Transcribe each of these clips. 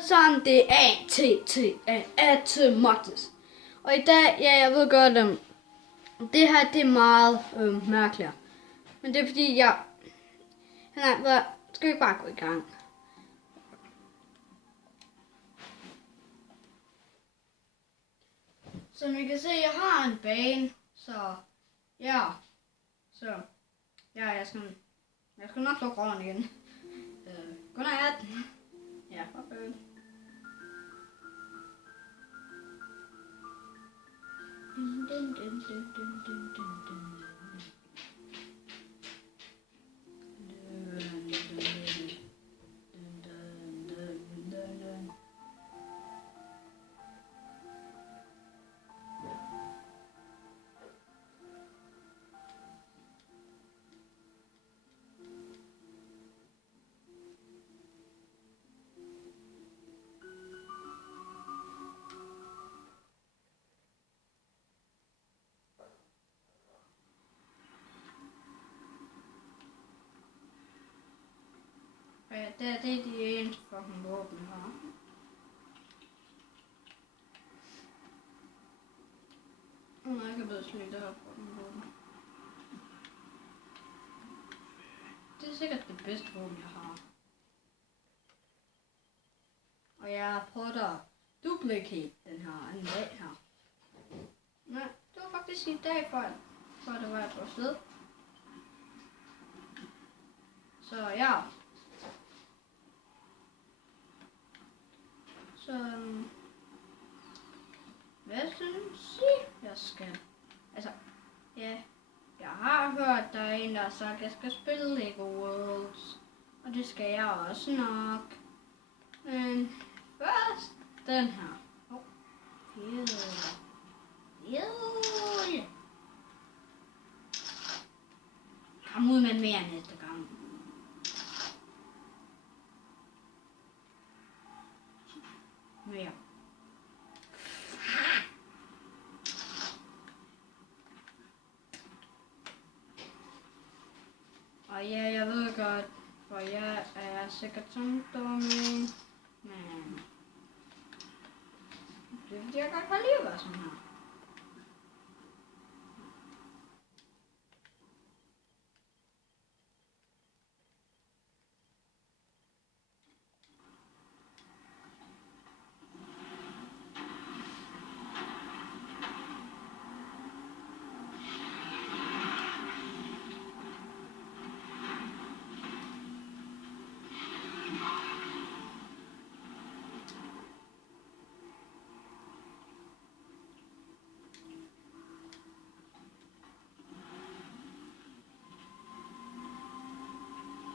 Sådan, det er Mattis. Og i dag, ja, jeg ved godt, det her, det er meget mærkeligt. Men det er fordi, skal vi bare gå i gang? Som I kan se, jeg har en bane, så ja. Så ja, jeg skal nok lukke røven igen. Godnat. Ja, farvel. Ja, det er de eneste fucking våben her. Jeg er ikke blevet smidt af fucking våben. Det er sikkert det bedste våben, jeg har. Og jeg har prøvet at duplicate den her en dag her. Nej, det var faktisk i dag før det var på sted. Så ja. Så hvad synes I, jeg skal? Altså, ja, jeg har hørt, der er en, der har sagt, at jeg skal spille Lego Worlds. Og det skal jeg også nok. Men først den her. Kom ud med mere næste gang. Mere. Og ja, jeg ved godt, for jeg er sikkert sådan dumme, men det er fordi, jeg godt kan lide at være sådan her.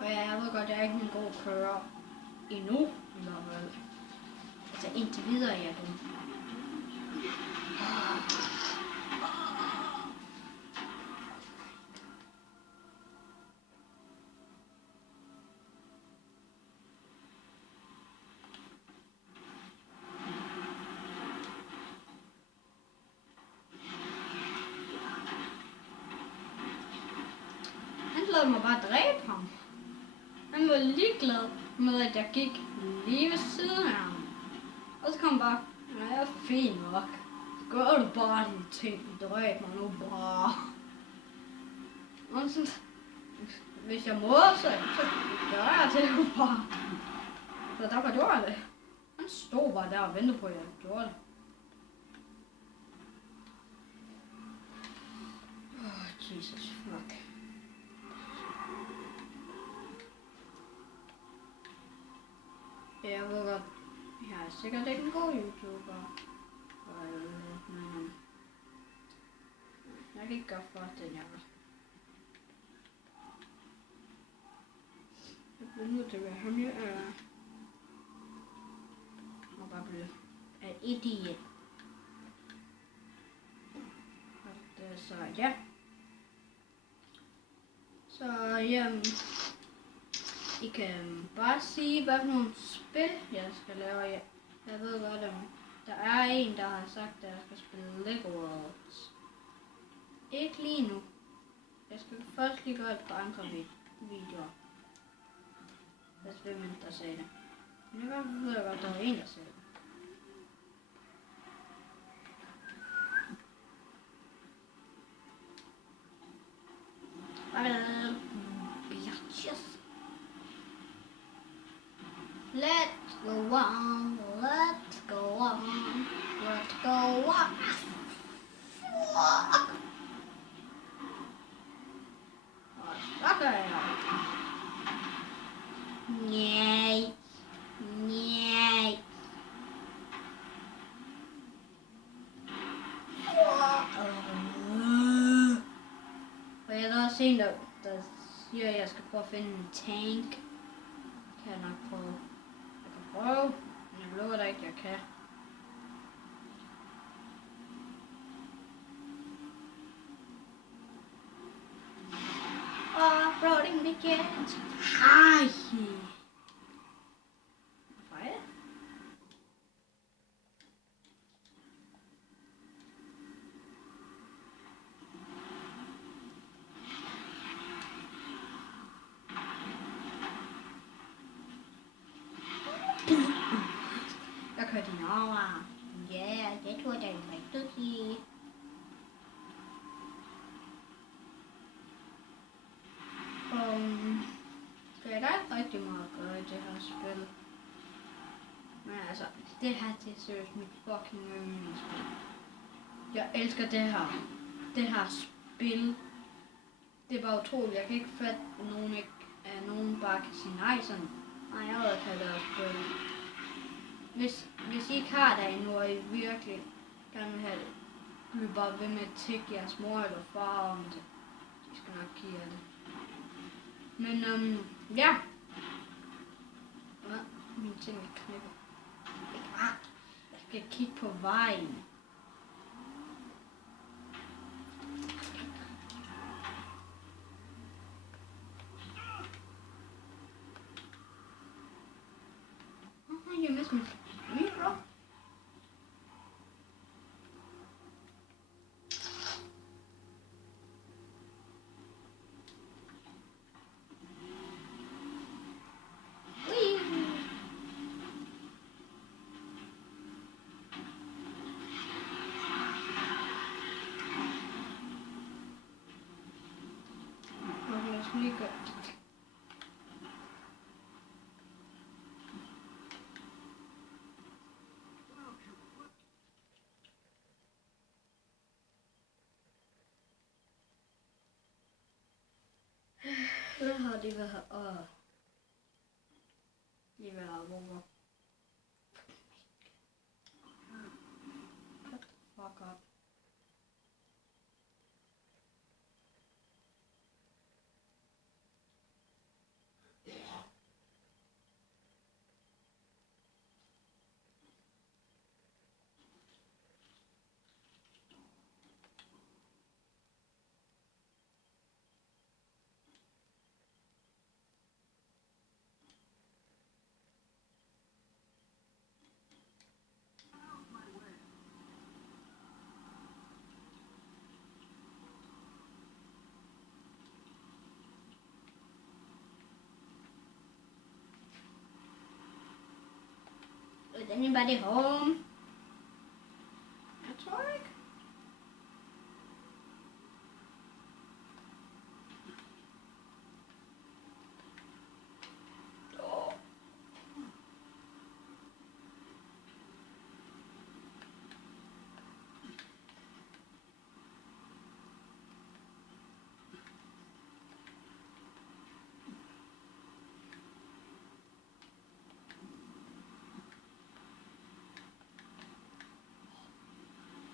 Og ja, jeg ved godt, jeg er ikke en god kører endnu, i hvert fald. Altså indtil videre, jeg er dum. Han lavede mig bare dræbe ham. Han var ligeglad med, at jeg gik lige ved siden af ham. Og så kom han bare, nej, jeg er fint nok. Gør du bare dine ting, dræb mig nu bare. Og så, hvis jeg må, så gør jeg det jo bare. Så derfor gjorde jeg det. Han stod bare der og ventede på, at jeg gjorde det. Jesus fuck. Jeg ved godt, jeg er sikkert ikke en god YouTuber. Men jeg kan ikke gøre for den jeg var. Jeg bliver nødt til at være ham, jeg er. Og bare blive en idiot. Så ja. Så I kan bare sige, hvad for nogle spil jeg skal lave. Jeg ved godt, der er en, der har sagt, at jeg skal spille Lego Worlds. Ikke lige nu. Jeg skal først lige gøre et par andre videoer. Hvis hvem der sagde det. Jeg ved godt, der var en, der sagde det. Bitches. Let's go on, let's go on, let's go on. Fuck. Okay. Nej. Nej. Og jeg er også en, der siger, at jeg skal prøve at finde en tank. Kan jeg nok prøve. Jeg kan prøve, men jeg lover da ikke, jeg kan. Offroading begins. Hej. Hvad? Jeg kørte den over. Ja, det tror jeg, det er rigtigt. Der er rigtig meget at gøre i det her spil. Men altså, det her det er seriøst mit fucking yndlingsspil. Jeg elsker det her. Det her spil. Det er bare utroligt. Jeg kan ikke fatte, at nogen bare kan sige nej sådan. Nej, jeg vil ikke have det her spil. Hvis I ikke har det endnu, og I virkelig gerne vil have det, bliv bare ved med at tække jeres mor eller far om det. De skal nok give jer det. Men ja. Mine ting er knippet. Jeg skal kigge på vejen. You miss me, bro. Good. Hvad har de været her? De vil have hvorfor. Shut the fuck up. Is anybody home? That's all right.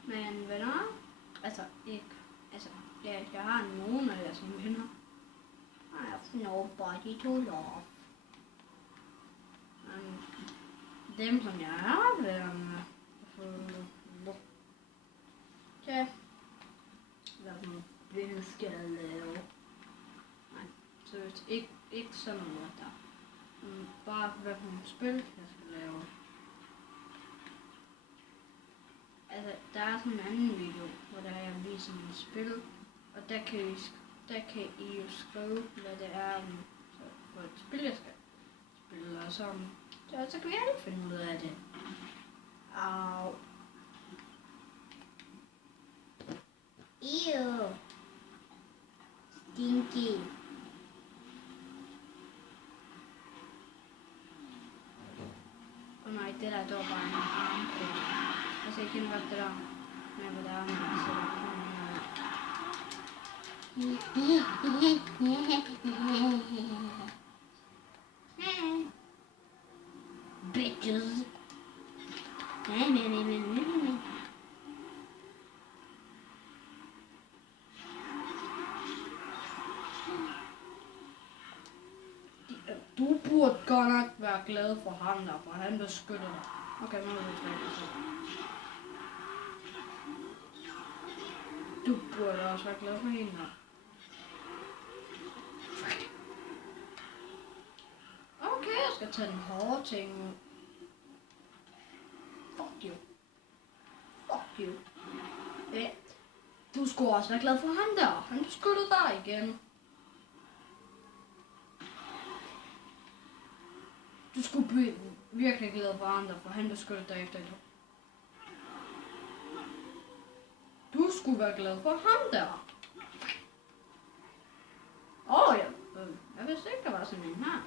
Men venner, jeg har nogen af jeres venner. I have nobody to love. Dem som jeg har været med, ja, hvad for nogle billeder skal jeg lave? Nej, så ikke sådan noget der. Bare hvad for nogle spil jeg skal lave. Altså, der er sådan en anden video, hvor der jeg viser nogle spil, og der kan I jo skrive, hvad det er for et spil, jeg skal Eller sådan. Så kan vi alle finde ud af det. Au. Ew. Stinky. Nej, det der, det var bare en armkrog. Altså, jeg kender godt det der med, hvad der er, når man sætter krogen her. Bitches. Du burde godt nok være glad for ham der, for han beskytter dig. Okay, nu er det tilbage. Du burde også være glad for hende der. Okay, jeg skal tage den hårde ting ud. Fuck you. Fuck you. Ja. Du skulle også være glad for ham der. Han beskyttede dig igen. Du skulle blive virkelig glad for ham der, for han beskyttede dig efter det. Du skulle være glad for ham der. Ja. Jeg vidste ikke, der var sådan en her.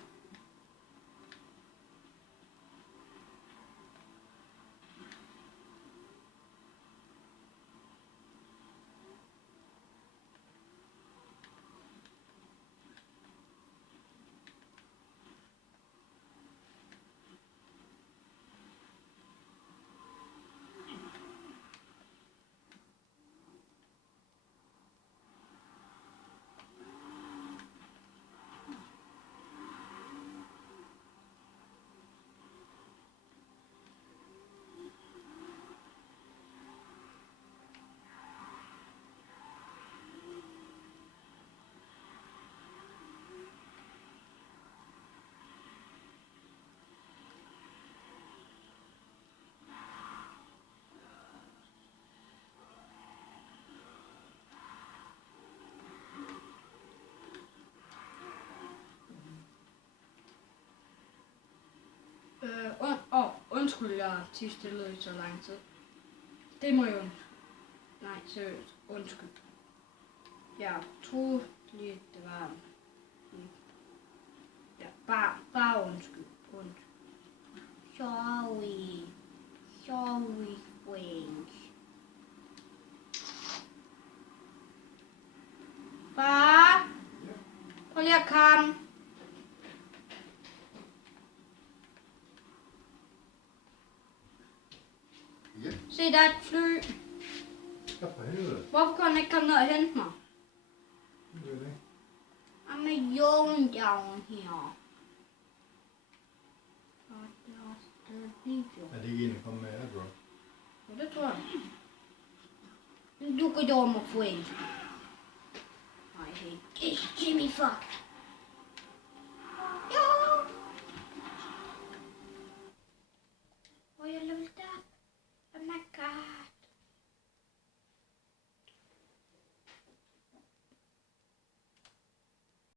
Undskyld, jeg har stille i så lang tid. Det må jo... Nej, seriøst. Undskyld. Jeg troede lige, det var... Ja, bare undskyld. Sorry. Sorry, friends. Far? Prøv lige at komme. Ja. Se, der er et fly. Ja, for helvede. Hvorfor kan han ikke komme ned og hente mig? Det er det. I'm alone down here. Er det ikke en, der kommer med airdrop? Ja, det tror jeg. Du kan dog med friends. I hate this Jimmy fuck.